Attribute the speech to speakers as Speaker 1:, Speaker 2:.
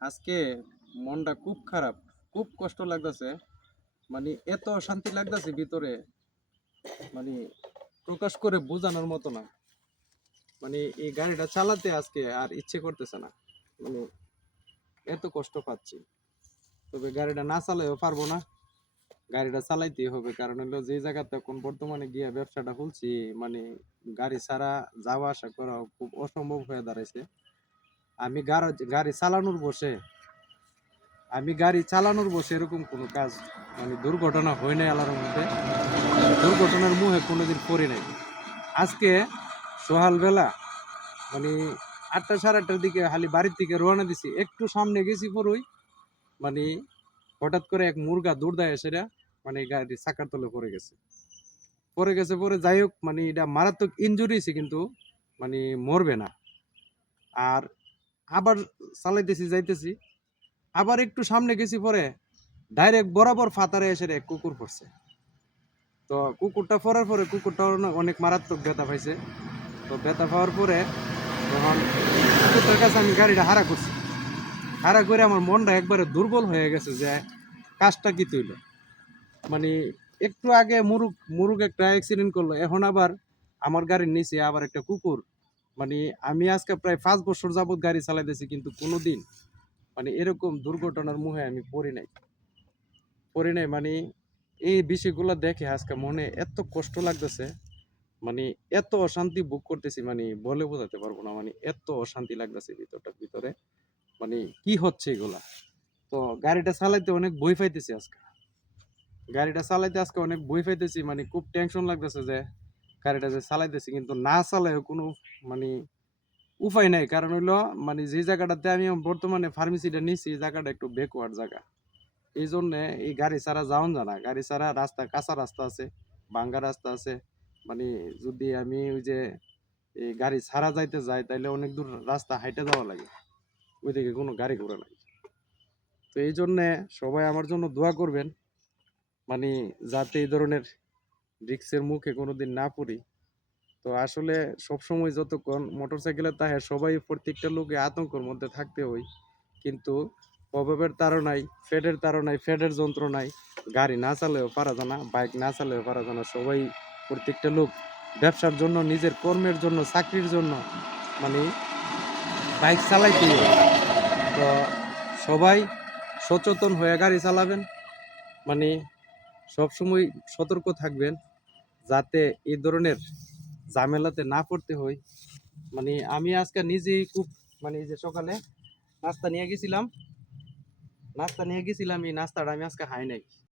Speaker 1: আজকে মনটা খুব খারাপ, খুব কষ্ট লাগতেছে। মানে এত শান্তি লাগতেছে ভিতরে মানে প্রকাশ করে বোঝানোর মতো না। মানে এই গাড়িটা চালাতে আজকে আর ইচ্ছে করতেছে না। মানে এত কষ্ট পাচ্ছি। তবে গাড়িটা না চালাইও পারব না। গাড়িটা চালাইতেই হবে। কারণ হলো যে জায়গাতে এখন বর্তমানে গিয়ে ব্যবসাটা খুলছি মানে গাড়ি ছাড়া যাওয়া আসা করা খুব অসম্ভব হয়ে দাঁড়াইছে। আমি গাড়ি চালানোর বসে। আমি গাড়ি চালানোর বসে এরকম কোনো কাজ মানে দুর্ঘটনা হয় নাই আল্লাহর মধ্যে দুর্ঘটনার মুখে কোনোদিন পড়ি নাই। আজকে সকালবেলা মানে আটটা সাড়ে আটটার দিকে খালি বাড়ির থেকে রওনা দিছি। একটু সামনে গেছি পরই মানে হঠাৎ করে এক মুরগা দৌড় সেটা মানে গাড়ির চাকার তলে পড়ে গেছে। পড়ে গেছে পরে যাই হোক মানে এটা মারাত্মক হয়েছে কিন্তু মানে মরবে না। আর আবার চালাইতেছি, যাইতেছি। আবার একটু সামনে গেছি পরে ডাইরেক্ট বরাবর ফাতারে এসে এক কুকুর পড়ছে। তো কুকুরটা পড়ার পরে কুকুরটা অনেক মারাত্মক ব্যথা পাইছে। তো ব্যথা পাওয়ার পরে যখন কুকুরটার কাছে আমি গাড়িটা হারা করছি। হারা করে আমার মনটা একবারে দুর্বল হয়ে গেছে যে, কাজটা কি তৈল মানে একটু আগে মুরুগ মুরুগ একটা অ্যাক্সিডেন্ট করল, এখন আবার আমার গাড়ির নিচে আবার একটা কুকুর মানে আমি আজকে প্রায় পাঁচ বছর যাবত গাড়ি চালাইতেছি, কিন্তু কোনোদিন মানে এরকম দুর্ঘটনার মুখে আমি পড়ি নাই। পড়ি নাই মানে এই বিষয়গুলো দেখে আজকে মনে এত কষ্ট লাগতেছে মানে এত অশান্তি বুক করতেছি মানে বলে বোঝাতে পারব না মানে এত অশান্তি লাগতেছে ভিতরটার ভিতরে। মানে কি হচ্ছে এগুলা? তো গাড়িটা চালাইতে অনেক বই পাইতেছি আজকে। গাড়িটা চালাইতে আজকে অনেক বই পাইতেছি মানে খুব টেনশন লাগতেছে যে গাড়িটা যে চালাইতেছি, কিন্তু না চালাইও কোনো মানে উপায় নাই। কারণ হইল মানে যে জায়গাটাতে আমি বর্তমানে ফার্মেসিটা নিছি, এই জায়গাটা একটু ব্যাকওয়ার্ড জায়গা। এই জন্যে এই গাড়ি ছাড়া যাওন জানা গাড়ি ছাড়া রাস্তা, কাঁচা রাস্তা আছে, ভাঙ্গা রাস্তা আছে। মানে যদি আমি ওই যে এই গাড়ি ছাড়া যাইতে যাই তাহলে অনেক দূর রাস্তা হাইটে যাওয়া লাগে। ওইদিকে কোনো গাড়ি ঘোড়া নাই। তো এই জন্যে সবাই আমার জন্য দোয়া করবেন। মানে যাতে এই ধরনের রিক্সের মুখে কোনোদিন না পড়ি তো আসলে সবসময় যতক্ষণ মোটর সাইকেলে তাহে সবাই প্রত্যেকটা লোকে আতঙ্কের মধ্যে থাকতে হয়, কিন্তু প্রভাবের তাড়নায় ফেডের তাড়নায় ফেডের যন্ত্রণায় গাড়ি না চালেও পারা যায় না, বাইক না চালেও পারা যায় না সবাই প্রত্যেকটা লোক ব্যবসার জন্য, নিজের কর্মের জন্য, চাকরির জন্য মানে বাইক চালাইতেই হয়। তো সবাই সচেতন হয়ে গাড়ি চালাবেন মানে সবসময় সতর্ক থাকবেন যাতে এই ধরনের ঝামেলাতে না পড়তে হয়। মানে আমি আজকে নিজেই খুব মানে যে সকালে নাস্তা নিয়ে গেছিলাম। নাস্তা নিয়ে গেছিলাম, এই নাস্তাটা আমি আজকে হাই নাই।